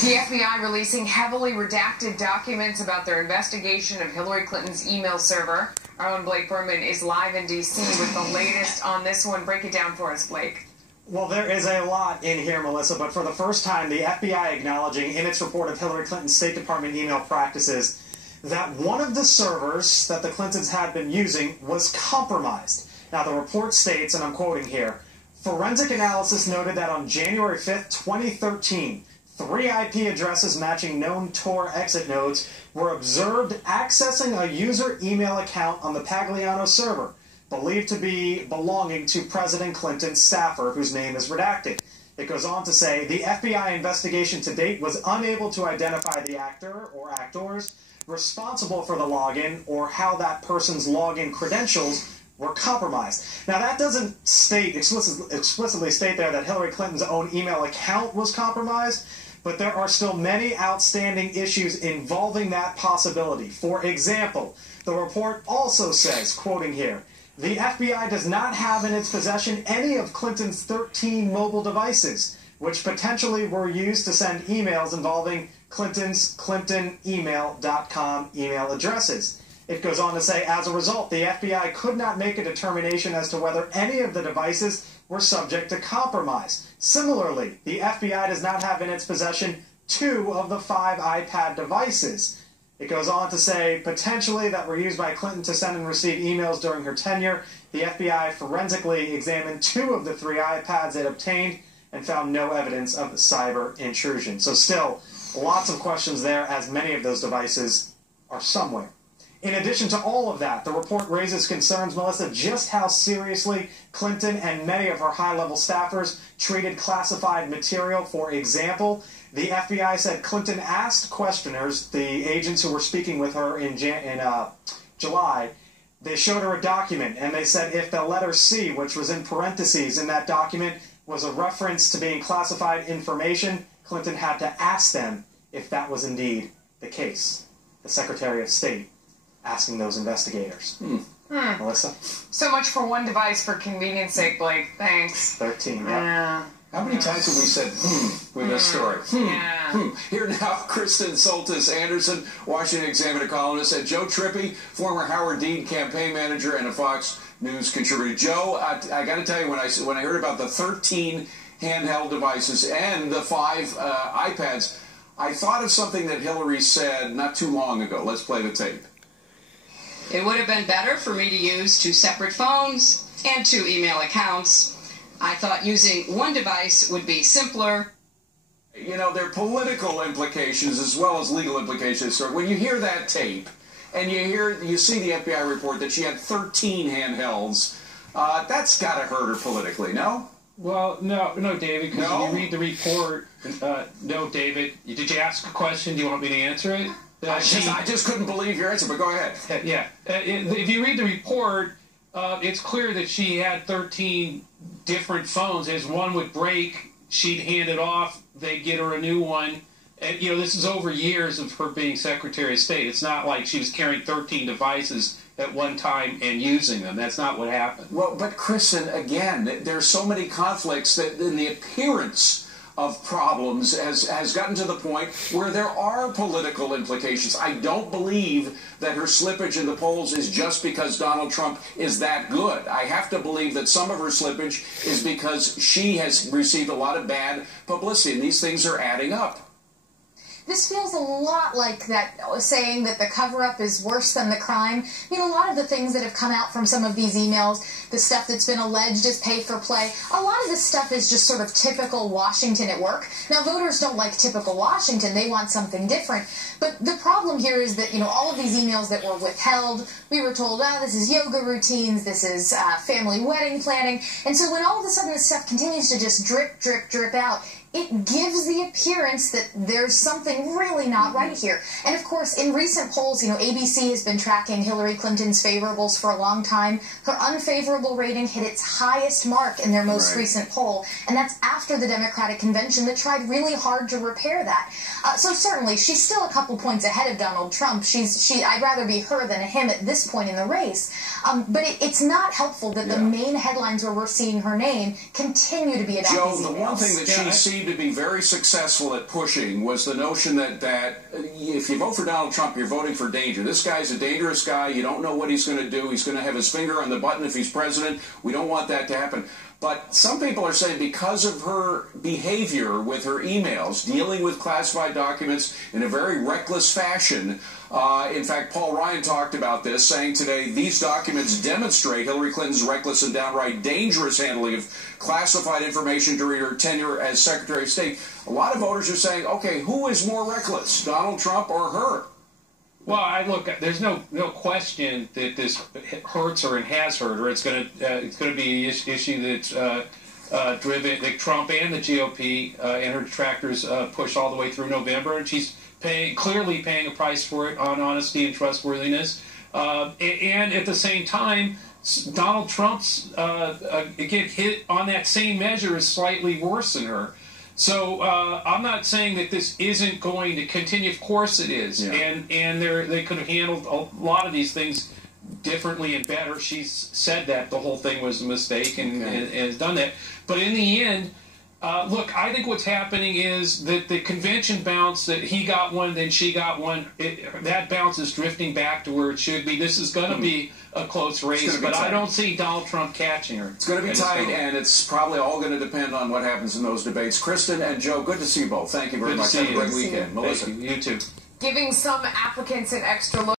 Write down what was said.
The FBI releasing heavily redacted documents about their investigation of Hillary Clinton's email server. Our own Blake Berman is live in D.C. with the latest on this one. Break it down for us, Blake. Well, there is a lot in here, Melissa, but for the first time, the FBI acknowledging in its report of Hillary Clinton's State Department email practices that one of the servers that the Clintons had been using was compromised. Now, the report states, and I'm quoting here, forensic analysis noted that on January 5th, 2013, 3 IP addresses matching known Tor exit nodes were observed accessing a user email account on the Pagliano server, believed to be belonging to President Clinton's staffer, whose name is redacted. It goes on to say, the FBI investigation to date was unable to identify the actor or actors responsible for the login or how that person's login credentials were compromised. Now, that doesn't state explicitly state there that Hillary Clinton's own email account was compromised, but there are still many outstanding issues involving that possibility. For example, the report also says, quoting here, the FBI does not have in its possession any of Clinton's 13 mobile devices, which potentially were used to send emails involving Clinton's ClintonEmail.com email addresses. It goes on to say, as a result, the FBI could not make a determination as to whether any of the devices were subject to compromise. Similarly, the FBI does not have in its possession 2 of the 5 iPad devices. It goes on to say, potentially that were used by Clinton to send and receive emails during her tenure. The FBI forensically examined 2 of the 3 iPads it obtained and found no evidence of cyber intrusion. So still, lots of questions there, as many of those devices are somewhere. In addition to all of that, the report raises concerns, Melissa, just how seriously Clinton and many of her high-level staffers treated classified material. For example, the FBI said Clinton asked questioners, the agents who were speaking with her in July, they showed her a document, and they said if the letter C, which was in parentheses in that document, was a reference to being classified information, Clinton had to ask them if that was indeed the case. The Secretary of State asking those investigators. Melissa? So much for one device for convenience sake, Blake. Thanks. 13, yeah. How many times have we said, with this story? Here now, Kristen Soltis Anderson, Washington Examiner columnist, and Joe Trippi, former Howard Dean campaign manager and a Fox News contributor. Joe, I got to tell you, when I heard about the 13 handheld devices and the 5 iPads, I thought of something that Hillary said not too long ago. Let's play the tape. It would have been better for me to use 2 separate phones and 2 email accounts. I thought using one device would be simpler. You know, there are political implications as well as legal implications. So when you hear that tape and you see the FBI report that she had 13 handhelds, that's got to hurt her politically, no? Well, no, David, because when you read the report, no, David, did you ask a question? Do you want me to answer it? I just couldn't believe your answer, but go ahead. Yeah. If you read the report, it's clear that she had 13 different phones. As one would break, she'd hand it off, they'd get her a new one. And, you know, this is over years of her being Secretary of State. It's not like she was carrying 13 devices at one time and using them. That's not what happened. Well, but Kristen, again, there's so many conflicts that in the appearance of problems has gotten to the point where there are political implications. I don't believe that her slippage in the polls is just because Donald Trump is that good. I have to believe that some of her slippage is because she has received a lot of bad publicity, and these things are adding up. This feels a lot like that saying that the cover-up is worse than the crime. I mean, a lot of the things that have come out from some of these emails, the stuff that's been alleged as pay-for-play, a lot of this stuff is just sort of typical Washington at work. Now, voters don't like typical Washington. They want something different. But the problem here is that, you know, all of these emails that were withheld, we were told, this is yoga routines, this is family wedding planning. And so when all of a sudden this stuff continues to just drip, drip, drip out, it gives the appearance that there's something really not right here. And of course, in recent polls, you know, ABC has been tracking Hillary Clinton's favorables for a long time. Her unfavorable rating hit its highest mark in their most recent poll, and that's after the Democratic convention that tried really hard to repair that. So certainly, she's still a couple points ahead of Donald Trump. I'd rather be her than him at this point in the race. But it's not helpful that the main headlines where we're seeing her name continue to be about these emails. Joe, the one thing that she sees seemed to be very successful at pushing was the notion that if you vote for Donald Trump, you're voting for danger. This guy's a dangerous guy. You don't know what he's going to do. He's going to have his finger on the button if he's president. We don't want that to happen. But some people are saying because of her behavior with her emails, dealing with classified documents in a very reckless fashion, in fact, Paul Ryan talked about this, saying today these documents demonstrate Hillary Clinton's reckless and downright dangerous handling of classified information during her tenure as Secretary of State. A lot of voters are saying, okay, who is more reckless, Donald Trump or her? Well, look, there's no question that this hurts her and has hurt her. It's going to be an issue that's driven that Trump and the GOP and her detractors push all the way through November, and she's clearly paying a price for it on honesty and trustworthiness. And at the same time, Donald Trump's again hit on that same measure is slightly worse than her. So I'm not saying that this isn't going to continue. Of course it is. Yeah. And they could have handled a lot of these things differently and better. She's said that the whole thing was a mistake and has done that. But in the end, look, I think what's happening is that the convention bounce, that he got one, then she got one, that bounce is drifting back to where it should be. This is going to be a close race, but I don't see Donald Trump catching her. It's going to be tight, and it's probably all going to depend on what happens in those debates. Kristen and Joe, good to see you both. Thank you very much. Have a great weekend. Melissa. You too. Giving some applicants an extra look.